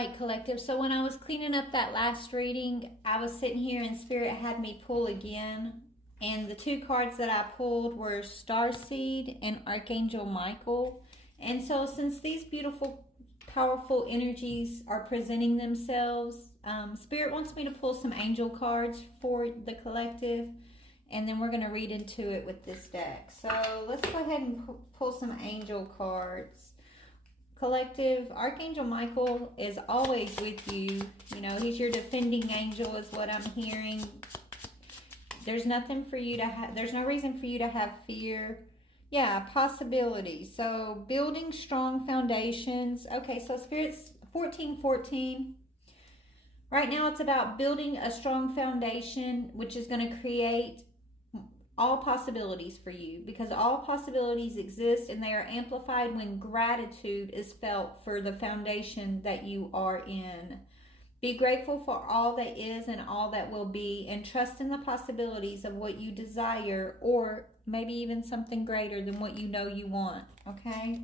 right, collective. So when I was cleaning up that last reading, I was sitting here and Spirit had me pull again. And the two cards that I pulled were Starseed and Archangel Michael. And so since these beautiful, powerful energies are presenting themselves, Spirit wants me to pull some angel cards for the collective. And then we're going to read into it with this deck. So let's go ahead and pull some angel cards. Collective, Archangel Michael is always with you. You know, he's your defending angel is what I'm hearing. There's nothing for you to have, there's no reason for you to have fear. Yeah, possibilities. So building strong foundations. Okay, so Spirit's 1414. Right now it's about building a strong foundation, which is going to create all possibilities for you, because all possibilities exist and they are amplified when gratitude is felt for the foundation that you are in. Be grateful for all that is and all that will be, and trust in the possibilities of what you desire, or maybe even something greater than what you know you want. Okay?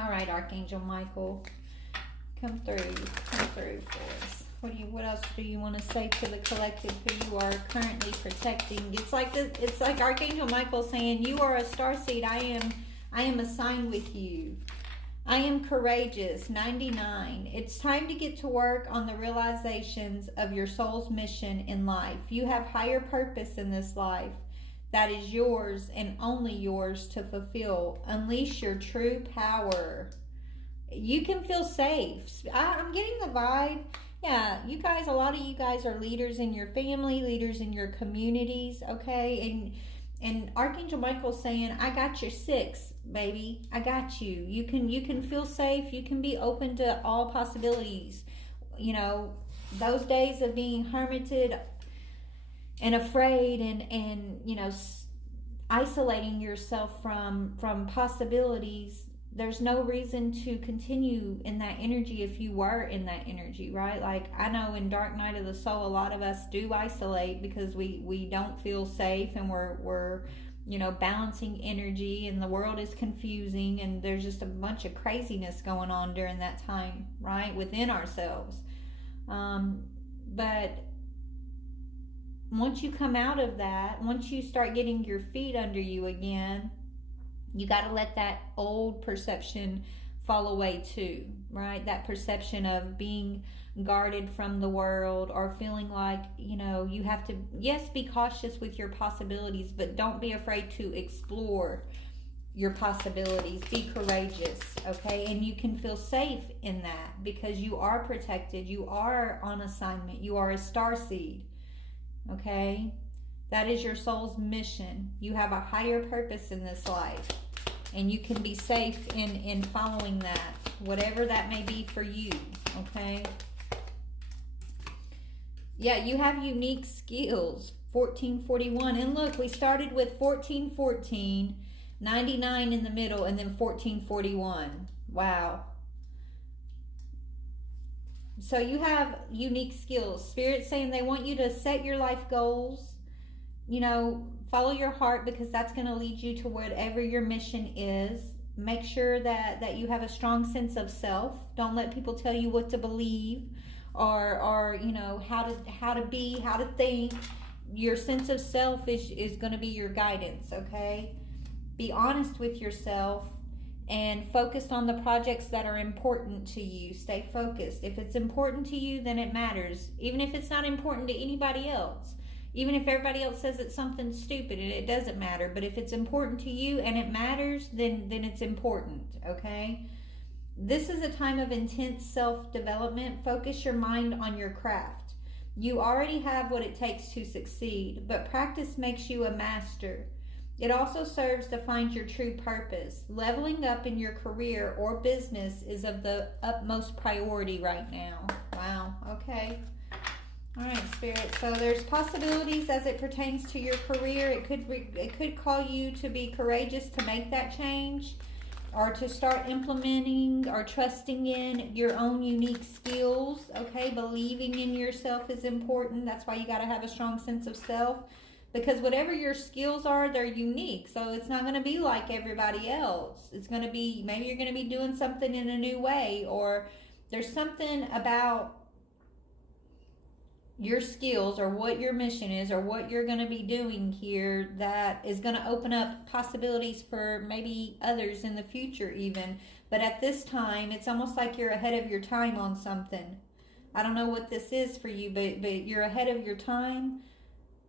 All right, Archangel Michael, come through for us. What else do you want to say to the collective who you are currently protecting? It's like Archangel Michael saying, you are a starseed. I am assigned with you. I am courageous. 99. It's time to get to work on the realizations of your soul's mission in life. You have higher purpose in this life that is yours and only yours to fulfill. Unleash your true power. You can feel safe. I'm getting the vibe. Yeah, you guys, a lot of you guys are leaders in your family, leaders in your communities, okay? And Archangel Michael's saying, I got your six, baby. I got you. You can feel safe. You can be open to all possibilities. You know, those days of being hermited and afraid and you know, isolating yourself from possibilities, there's no reason to continue in that energy if you were in that energy, right? Like, I know in Dark Night of the Soul, a lot of us do isolate because we don't feel safe, and we're you know, balancing energy, and the world is confusing, and there's just a bunch of craziness going on during that time, right, within ourselves. But once you come out of that, once you start getting your feet under you again, you got to let that old perception fall away too, right? That perception of being guarded from the world, or feeling like, you know, you have to, yes, be cautious with your possibilities, but don't be afraid to explore your possibilities. Be courageous, okay? And you can feel safe in that because you are protected. You are on assignment. You are a starseed, okay? That is your soul's mission. You have a higher purpose in this life, and you can be safe in following that, whatever that may be for you, okay? Yeah, you have unique skills. 1441. And look, we started with 1414, 99 in the middle, and then 1441. Wow. So you have unique skills. Spirit's saying they want you to set your life goals, you know, follow your heart, because that's going to lead you to whatever your mission is. Make sure that you have a strong sense of self. Don't let people tell you what to believe, or you know, how to be, how to think. Your sense of self is going to be your guidance, okay? Be honest with yourself and focused on the projects that are important to you. Stay focused. If it's important to you, then it matters, even if it's not important to anybody else. Even if everybody else says it's something stupid, and it doesn't matter. But if it's important to you and it matters, then it's important, okay? This is a time of intense self-development. Focus your mind on your craft. You already have what it takes to succeed, but practice makes you a master. It also serves to find your true purpose. Leveling up in your career or business is of the utmost priority right now. Wow, okay. All right, Spirit. So there's possibilities as it pertains to your career. It could call you to be courageous to make that change, or to start implementing or trusting in your own unique skills. Okay, believing in yourself is important. That's why you got to have a strong sense of self. Because whatever your skills are, they're unique. So it's not going to be like everybody else. It's going to be, maybe you're going to be doing something in a new way, or there's something about your skills or what your mission is or what you're going to be doing here that is going to open up possibilities for maybe others in the future even. But at this time, it's almost like you're ahead of your time on something. I don't know what this is for you, but you're ahead of your time.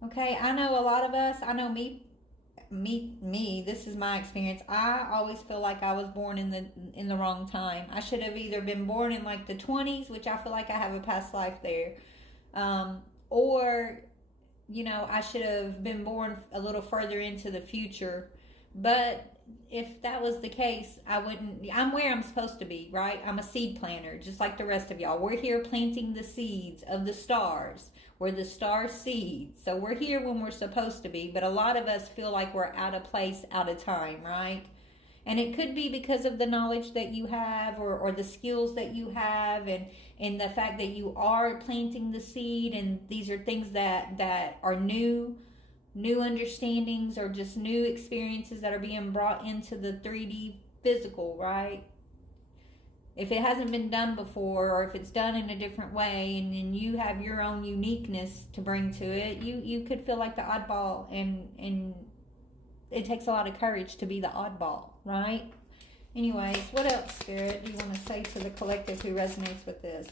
Okay, I know a lot of us, I know me, this is my experience. I always feel like I was born in the wrong time. I should have either been born in like the 20s, which I feel like I have a past life there. Or, you know, I should have been born a little further into the future. But if that was the case, I'm where I'm supposed to be, right? I'm a seed planter, just like the rest of y'all. We're here planting the seeds of the stars. We're the star seeds. So we're here when we're supposed to be, but a lot of us feel like we're out of place, out of time, right? And it could be because of the knowledge that you have or the skills that you have and the fact that you are planting the seed, and these are things that are new understandings or just new experiences that are being brought into the 3D physical, right? If it hasn't been done before, or if it's done in a different way, and then you have your own uniqueness to bring to it, you could feel like the oddball, and it takes a lot of courage to be the oddball, right? Anyways, what else, Spirit, do you want to say to the collective who resonates with this?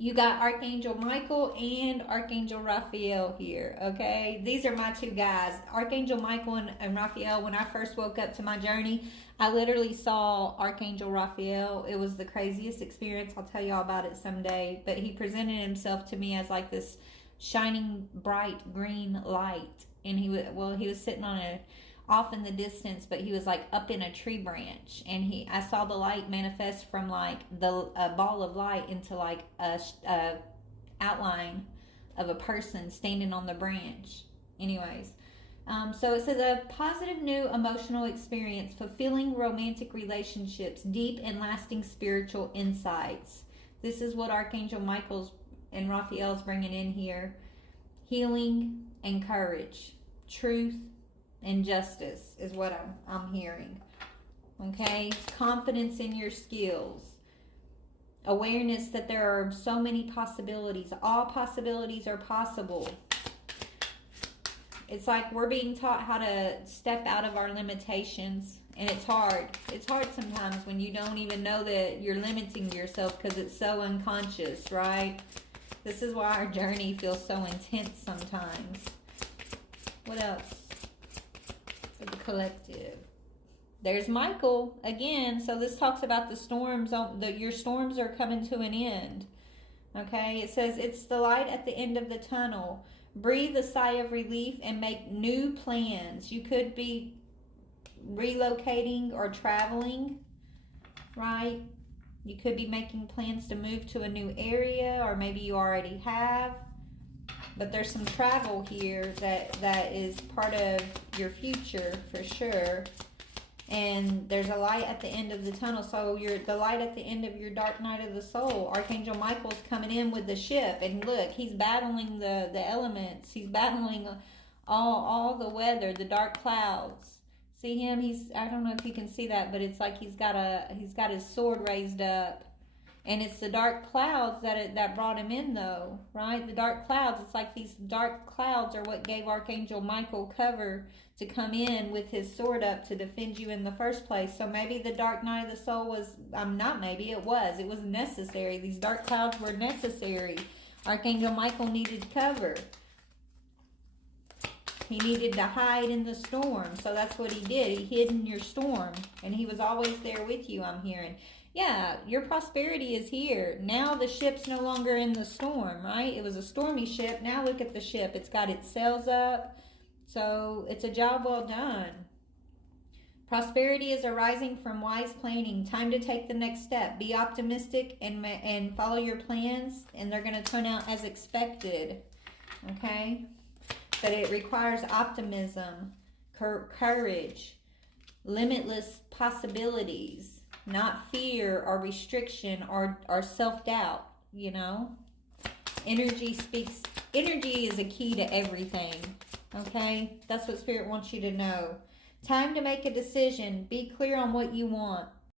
You got Archangel Michael and Archangel Raphael here, okay? These are my two guys. Archangel Michael and Raphael, when I first woke up to my journey, I literally saw Archangel Raphael. It was the craziest experience. I'll tell y'all about it someday. But he presented himself to me as like this shining, bright green light. And he was sitting off in the distance, but he was like up in a tree branch, and I saw the light manifest from like a ball of light into like a outline of a person standing on the branch. Anyways, so it says a positive new emotional experience, fulfilling romantic relationships, deep and lasting spiritual insights. This is what Archangel Michael's and Raphael's bringing in here. Healing and courage, truth and justice is what I'm hearing. Okay, confidence in your skills, awareness that there are so many possibilities. All possibilities are possible. It's like we're being taught how to step out of our limitations, and it's hard. It's hard sometimes when you don't even know that you're limiting yourself because it's so unconscious, right? This is why our journey feels so intense sometimes. What else? For the collective, there's Michael again. So this talks about the storms. Your storms are coming to an end. Okay, it says it's the light at the end of the tunnel. Breathe a sigh of relief and make new plans. You could be relocating or traveling, right? You could be making plans to move to a new area, or maybe you already have. But there's some travel here that is part of your future for sure. And there's a light at the end of the tunnel. So the light at the end of your dark night of the soul. Archangel Michael's coming in with the ship. And look, he's battling the elements. He's battling all the weather, the dark clouds. See him? I don't know if you can see that, but it's like he's got his sword raised up. And it's the dark clouds that brought him in, though, right? The dark clouds, it's like these dark clouds are what gave Archangel Michael cover to come in with his sword up to defend you in the first place. So maybe the dark night of the soul was, not maybe, it was necessary. These dark clouds were necessary. Archangel Michael needed cover. He needed to hide in the storm. So that's what he did. He hid in your storm. And he was always there with you, I'm hearing. Yeah, your prosperity is here. Now the ship's no longer in the storm, right? It was a stormy ship. Now look at the ship. It's got its sails up. So it's a job well done. Prosperity is arising from wise planning. Time to take the next step. Be optimistic and follow your plans, and they're going to turn out as expected. Okay? But it requires optimism, courage, limitless possibilities. Not fear or restriction or self-doubt, you know. Energy speaks energy is a key to everything. Okay? That's what Spirit wants you to know. Time to make a decision. Be clear on what you want.